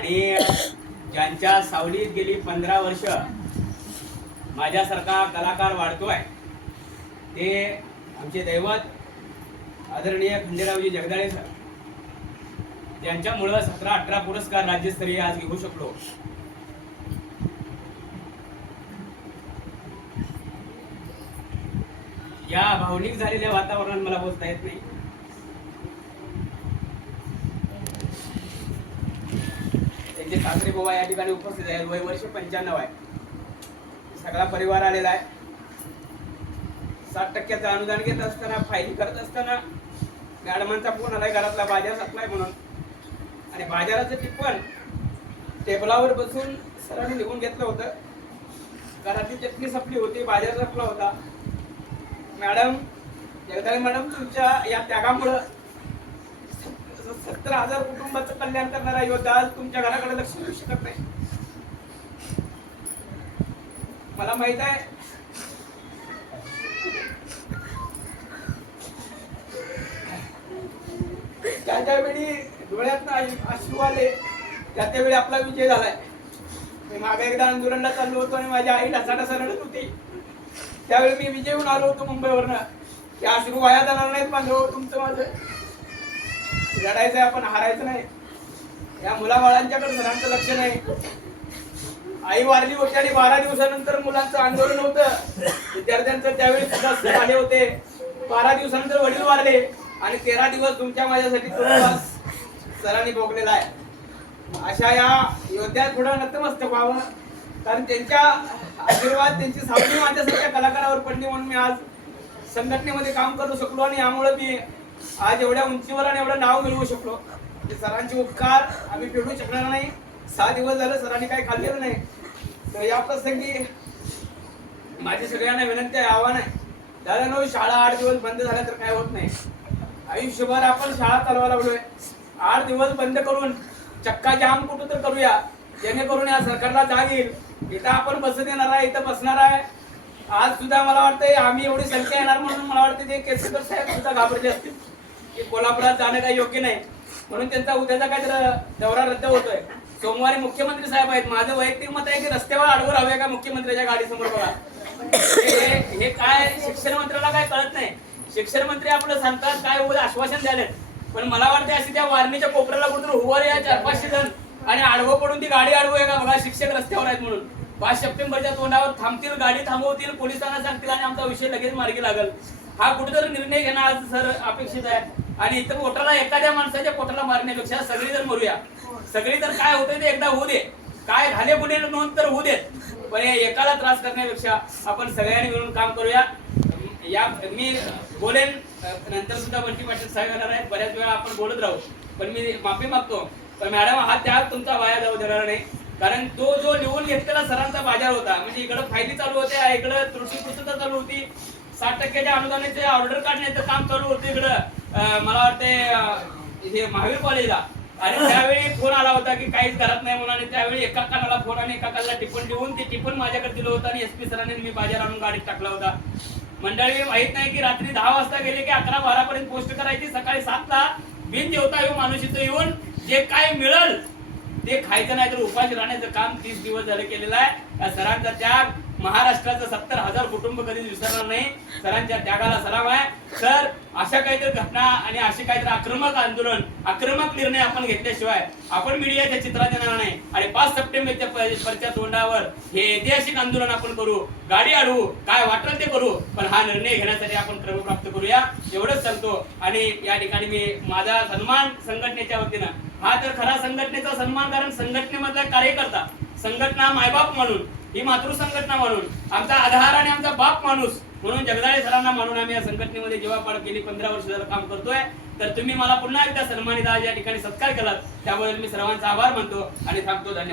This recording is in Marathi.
आणि ज्यांच्या सावलीत गेली पंधरा वर्ष माझ्यासारखा कलाकार वाढतोय. ते आमचे दैवत आदरणीय खंडेरावजी जगदाळे सर. ज्यांच्यामुळं सतरा अठरा पुरस्कार राज्यस्तरीय आज घेऊ शकलो. या भावनिक झालेल्या वातावरणात मला बोलता येत नाही. त्यांचे सासरे बाबा या ठिकाणी उपस्थित आहे वय वर्ष पंच्याण्णव आहे. सगळा परिवार आलेला आहे. साठ टक्क्याचं अनुदान घेत असताना फायली करत असताना गाडमांचा फोन आलाय घरातला बाजार सप्लाय म्हणून. आणि बाजाराचं टिप्पण टेबलावर बसून सरांनी लिहून घेतलं होतं. घरातली चटणी सपली होती बाजार सपला होता. मॅडम जगदाळे मॅडम तुमच्या या त्यागामुळं सत्तर हजार कुटुंबाचं कल्याण करणारा योद्धा आज तुमच्या घराकडे लक्ष देऊ शकत नाही. मला माहीत आहे. त्या ज्या वेळी डोळ्यात अश्रू आले त्या त्यावेळी आपला विजय झालाय. मी मागे एकदा आंदोलनाला चाललो होतो आणि माझी आई ढसाढसा रडत होती. त्यावेळी मी विजय होऊन आलो होतो मुंबईवरनं. ते अश्रू वाया जाणार नाहीत माझं तुमचं माझं. लढायचंय आपण हारायचं नाही. या मुलाबाळांच्याकडे सरांचं लक्ष नाही. आई वारली होती आणि बारा दिवसानंतर मुलांचं आंदोलन होतं. विद्यार्थ्यांचं त्यावेळी सुद्धा आले होते. बारा दिवसानंतर वडील वारले आणि तेरा दिवस तुमच्या माझ्यासाठी तुरुंगवास सरांनी भोगलेला आहे. अशा या योद्ध्या थोडं नतमस्तक व्हावं. कारण त्यांच्या आशीर्वाद त्यांची सावली माझ्यासारख्या कलाकारावर पडली म्हणून मी आज संघटनेमध्ये काम करू शकलो आणि यामुळे मी आज एवढ्या उंचीवर आणि एवढं नाव मिळवू शकलो ते सरांचे उपकार आम्ही फेडू शकणार नाही. सहा दिवस झालं सरांनी काही खाल्लेलं नाही. तर या प्रसंगी माझी सगळ्यांना विनंती आहे आव्हान आहे. दादा नो शाळा आठ दिवस बंद झाल्या तर काय होत नाही. आयुष्यभर आपण शाळा चालवा लागलोय. आठ दिवस बंद करून चक्का जाम कुठं तर करूया. जेणेकरून या सरकारला जाग येईल. इथं आपण बसत येणार आहे इथं बसणार आहे. आज सुद्धा मला वाटतंय आम्ही एवढी संख्या येणार म्हणून मला वाटतं ते केसरकर साहेब सुद्धा घाबरले असतील. की कोल्हापुरात जाणं काही योग्य नाही. म्हणून त्यांचा उद्याचा काय दौरा रद्द होतोय. सोमवारी मुख्यमंत्री साहेब आहेत. माझं वैयक्तिक मत आहे की रस्त्यावर अडवून राहूया का मुख्यमंत्र्याच्या गाडीसमोर बघा. हे काय शिक्षण मंत्र्याला काय कळत नाही. शिक्षण मंत्री आपलं सांगतात काय उद्या आश्वासन द्याले पण मला वाटतं अशी त्या वारणीच्या कोपऱ्याला कुठून हुवर या चार पाचशे जण आणि आडवं पडून ती गाडी अडवूया का? बघा शिक्षक रस्त्यावर आहेत म्हणून. पाच सप्टेंबरच्या तोंडावर थांबतील गाडी थांबवतील पोलिसांना सांगतील आणि आमचा विषय लगेच मार्गी लागल. हा कुठेतरी निर्णय घेणं आज सर अपेक्षित आहे. आणि इथं पोटाला एखाद्या माणसाच्या पोटाला मारण्यापेक्षा सगळी जर मरूया सगळी तर काय होतंय ते एकदा होऊ दे. काय झाले पुढे नोंद तर होऊ देत. पण या एकाला त्रास करण्यापेक्षा आपण सगळ्यांनी मिळून काम करूया. या मी बोलेन नंतर सुद्धा बंटी पाटील साहेब येणार आहेत. बऱ्याच वेळा आपण बोलत राहू. पण मी माफी मागतो. पण मॅडम हा त्याग तुमचा वाया जाऊ देणार नाही. कारण तो जो निवडून घेतलेला सरांचा बाजार होता म्हणजे इकडं फायदे चालू होत्या इकडं त्रुटी पुस्तकं चालू होती. साठ टक्क्याच्या अनुदानाचे ऑर्डर काढण्याचं काम चालू होतं इकडं. मला वाटते हे महावीर कॉलेजला आणि त्यावेळी फोन आला होता की काहीच करत नाही म्हणून. आणि त्यावेळी एका कानाला फोन आणि एका कानाला टिपण देऊन ते टिपण माझ्याकडे दिलं होतं आणि एसपी सरांनी मी बाजार आणून गाडीत टाकला होता. मंडळी माहीत नाही की रात्री दहा वाजता गेले की अकरा बारा पर्यंत पोस्ट करायची. सकाळी सातला बिन जेवता येऊ माणूस इथं येऊन जे काय मिळल ते खायचं नाही तर उपाशी राहण्याचं काम तीस दिवस झालं केलेलं आहे. सरांचा त्याग महाराष्ट्राचं सत्तर हजार कुटुंब कधीच विसरणार नाही. सरांच्या त्यागाला सलाम आहे. सर अशा काहीतरी घटना आणि असे काहीतरी आक्रमक आंदोलन आक्रमक निर्णय आपण घेतल्याशिवाय आपण मीडियाच्या चित्रात येणार नाही. आणि पाच सप्टेंबरच्या परच्या तोंडावर हे ऐतिहासिक आंदोलन आपण करू. गाडी अडवू काय वाटेल ते करू. पण हा निर्णय घेण्यासाठी आपण क्रमप्राप्त करूया. एवढंच सांगतो. आणि या ठिकाणी मी माझा सन्मान संघटनेच्या वतीनं हा तर खरा संघटनेचा सन्मान कारण संघटनेमधला कार्यकर्ता संघटना मायबाप म्हणून ही मातृ संघटना म्हणून आमचा आधार आणि आमचा बाप माणूस म्हणून जगदाळे सरांना म्हणून आम्ही या संघटनेमध्ये जीवापाड गेली पंधरा वर्ष झालं काम करतोय. तर तुम्ही मला पुन्हा एकदा सन्मानित आज या ठिकाणी सत्कार केलात त्याबद्दल मी सर्वांचा आभार मानतो आणि थांबतो. धन्यवाद.